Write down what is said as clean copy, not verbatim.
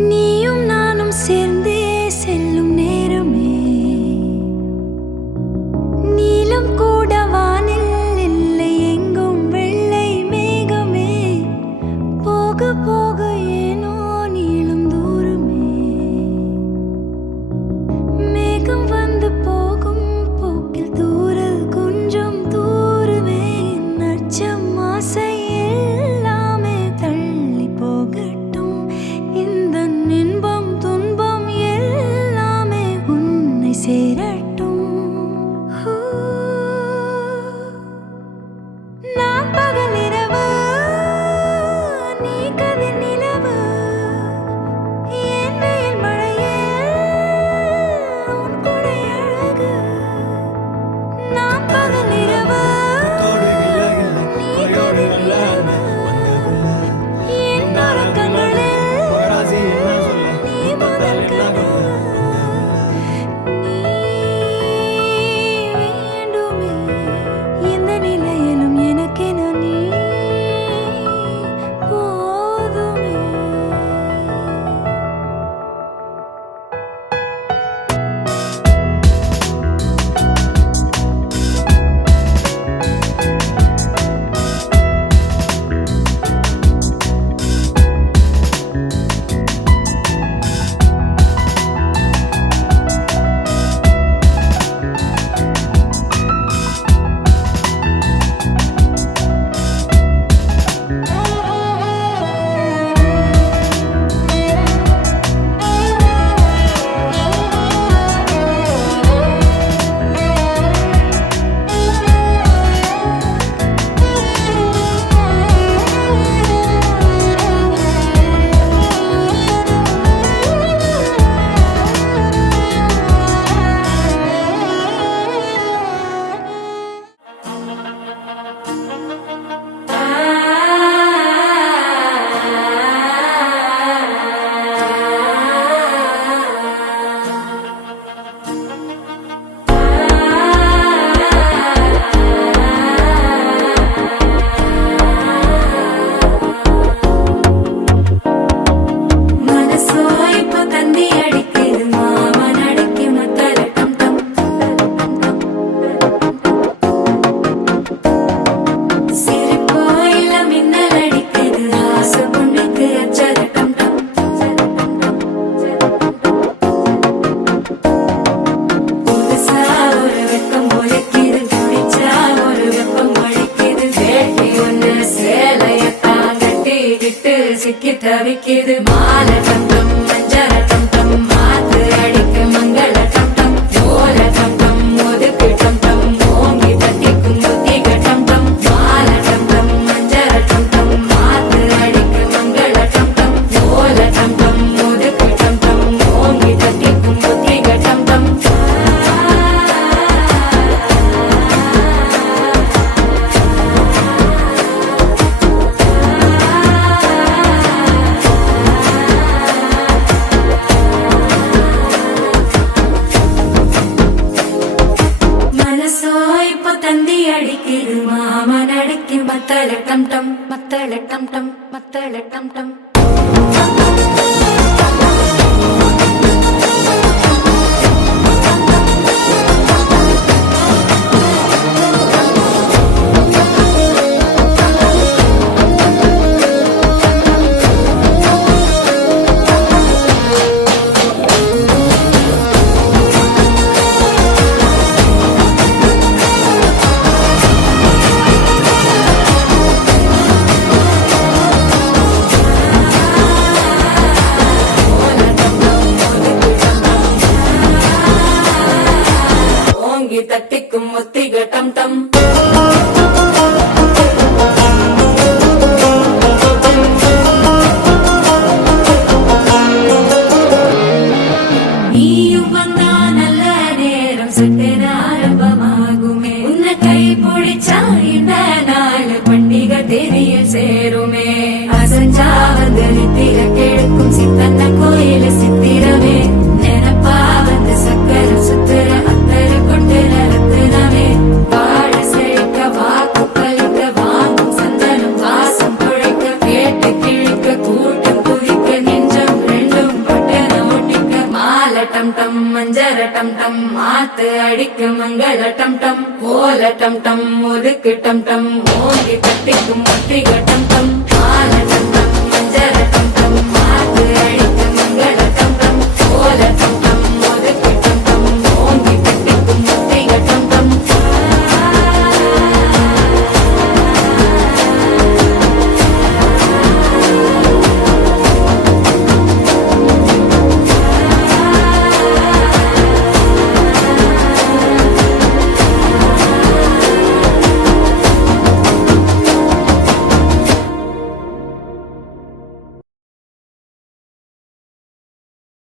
நீயும் நானும் சேர்ந்தே செல்லும் நேரமே நீலம் கூட வானில் இல்லை எங்கும் வெள்ளை மேகமே போக போக ஏனோ நீளும் தூரமே மேகம் வந்து போகும் போக்கில் தூரல் கொஞ்சம் தூரமே நச்சம் ஆசை எல்லாமே தள்ளி போகட்டும் இந்த இன்பம் துன்பம் எல்லாமே உன்னை சேரட்டும் நான் பகல் இரவு நீ கதிர் நிலவு என் வெயில் மழையே உன் கொடை அழகு நான் பகல் இரவு நீ கதிர் நிலவு என் உறக்கங்களில் நீ முதல் கனவு நீ வேண்டுமே எந்த நிலையிலும் எனக்கென நீ போதுமே சிக்கி தவிக்குது மால டம் டம் மஞ்சள டம் டம் மாத்து அடிக்கு மங்கள டம் டம் ஓல டம் டம் ஒதுக்கு டம் டம் ஓங்கி தட்டிக்கும் புத்திக டம் டம் மால டம் டம் மஞ்சள டம் டம் மாத்து அடிக்கு மங்கள டம் டம் ஓல டம் டம் ஒதுக்கு டம் டம் ஓங்கி தட்டிக்கும் புத்திக டம் டம் தந்தி அடிக்குது மாமன் அடிக்கு மத்தள டம் டம் மத்தள டம் டம் மத்தள டம் டம் தட்டிக்கும் ஒத்திக டம் டம் நீயும் வந்தா நல்ல நேரம் சட்டென ஆரம்பமாகுமே உன்னை கை பிடிச்சா இந்த நாள் பண்டிகை தெரிய சேருமே அசஞ்சா வந்து நித்திர கெடுக்கும் சித்தன்ன கோயில சித்திரமே நினப்பா வந்து சக்கர சுத்துற அத்தர கொண்டு நடத்துனவே வாழ செழிக்க வாக்கு பலிக்க வாங்கும் சந்தனம் வாசம் குழைக்க கேட்டு கிழிக்க கூட்டம் குதிக்க நெஞ்சம் ரெண்டும் டம் மாத்து அடிக்கு மங்கள டம் டம் ஓல டம் டம் ஒதுக்கு டம் டம் ஓங்கி தட்டிக்கும் ஒத்திக டம் டம்